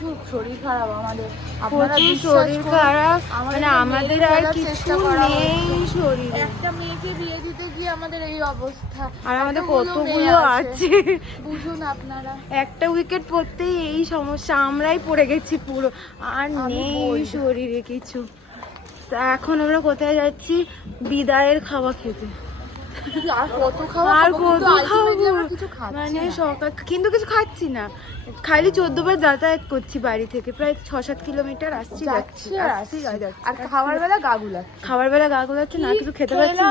খুব শরীর খারাপ আমাদের। প্রচুর শরীর খারাপ। মানে আমাদের আর ফেলার কিছু নেই হচ্ছে। একটা মেয়েকে বিয়ে দিতে গিয়ে আমাদের এই অবস্থা। আর আমাদের কতগুলো আছে? বুঝুন আপনারা। একটা উইকেট পড়তেই এই সমস্যা আমরাই পড়ে গেছি পুরো। আর নেই শরীরে কিছু। তা এখন আমরা কোথায় যাচ্ছি? বিদায়ের খাওয়া খেতে। আর কত খাব, মানে। সকাল কিন্তু কিছু খাচ্ছি না। খালি চোদ্দ বার যাতায়াত করছি বাড়ি থেকে। প্রায় ছ সাত কিলোমিটার আসছি যাচ্ছি আর আসছি আসছি। আর যাচ্ছি খাওয়ার বেলা বেলা গা গোলাচ্ছে না কিছু খেতে পারছি না।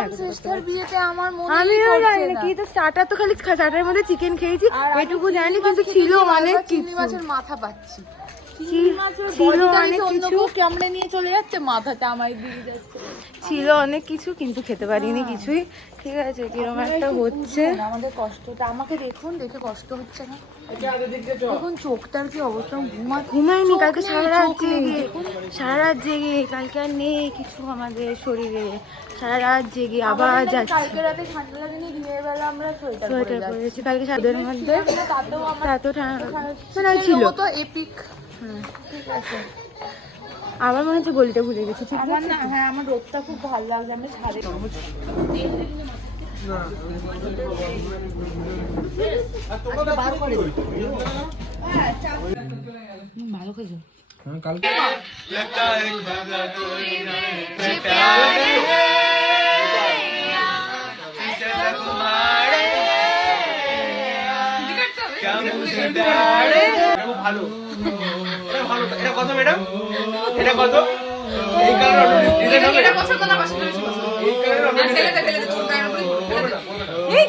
বিয়েতে আমার মনে আমিও জানি না স্টার্টার তো খালি স্টার্টারের মধ্যে চিকেন খেয়েছি এটুকু জানি কিন্তু ছিল অনেক চিংড়ি মাছের মাথা পাচ্ছি। ছিল- অনেক কিছু। কামড়ে নিয়ে চলে যাচ্ছে মাথাটা আমায় দিয়ে যাচ্ছে। ছিল অনেক কিছু কিন্তু খেতে পারিনি কিছুই। ঠিক আছে কীরকম একটা হচ্ছে। আমাদের কষ্টটা। আমাকে দেখুন দেখে কষ্ট হচ্ছে না। দেখুন চোখটার কি অবস্থা ঘুমা ঘুমাইনি কালকে সারা রাত জেগে সারা রাত জেগে কালকে আর নেই কিছু আমাদের শরীরে। সারা রাত জেগে আবার যাচ্ছি। কালকে রাতে ঠান্ডা লাগেনি বেলা আমরা সোয়েটার পরে সোয়েটার যাচ্ছি। পরেছি কালকে সাদের মধ্যে আমার এত ঠান্ডা মানে ছিল। তো এপিক ঠিক আছে। আবার মনে হচ্ছে গলিটা ভুলে গেছি ঠিক আমার আছে? না হ্যাঁ আমার রোদটা খুব ভালো লাগছে আমি ছাদে ভালো খেয়েছো খুব ভালো। এটা ভালো। এটা কত ম্যাডাম? এটা কত? এই কালার ডিজাইন হবে এটা পছন্দ না পছন্দ এই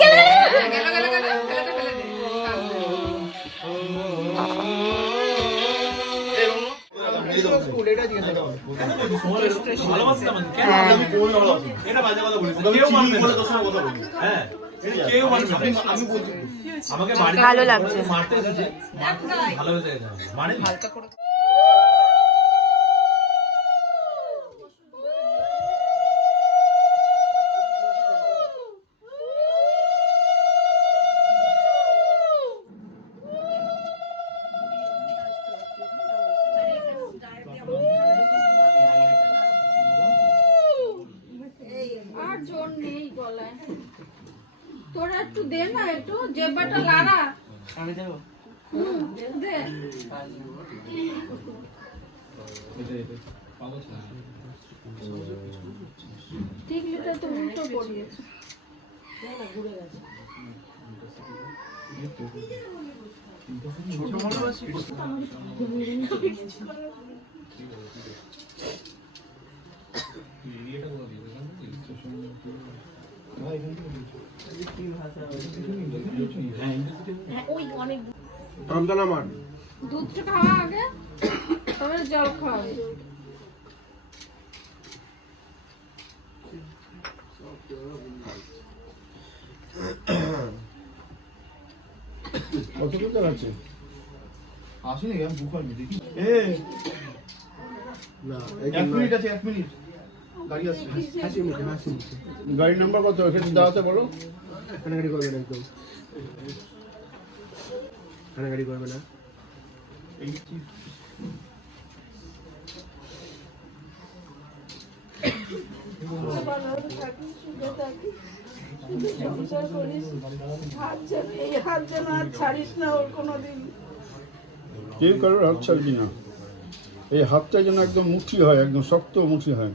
কালার হবে আমাকে ভালো লাগছে। মারতে ভালোবেসে গেছে মানে আর জোর নেই গলায়। তোরা একটু দে না একটু জেব্বাটা লাড়া। আমি দেবো? হুম, দে। টিকলিটা তো উল্টো পড়িয়েছে। রমজান আমার। দুধটা খাওয়া আগে তবে জল খাওয়া কত দোকান আছে? আসেনি আমি বুক হয়নি দেখি। এ! না এক মিনিট আছে এক মিনিট। গাড়ি মুখে মুখে গাড়ির নাম্বার কত? এখানে দাঁড়াতে বলো। কানাগাড়ি করবে না একদম। কানাগাড়ি করবে না। কেউ কারোর হাত ছাড়বি না। এই হাতটা যেন একদম মুঠি হয় একদম শক্ত মুঠি হয়।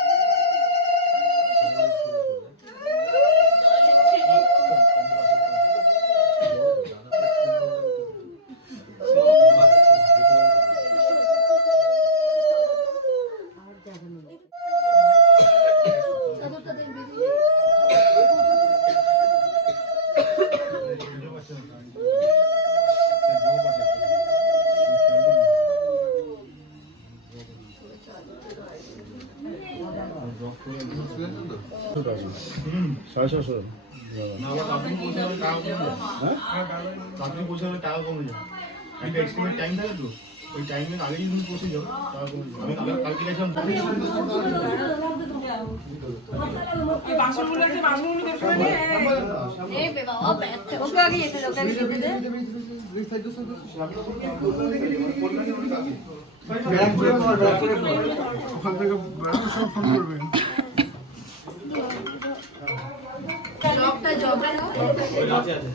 সাড়ে ছশো না আবার তাড়াতাড়ি পৌঁছে গেলে টাকা কমে যায় একটা এক্সটিমেট টাইম থাকে তো। ওই টাইমের আগে যদি তুমি পৌঁছে যাও টাকা কমে যাবে। আমি কালকে- কালকে গেছিলাম আছে আছে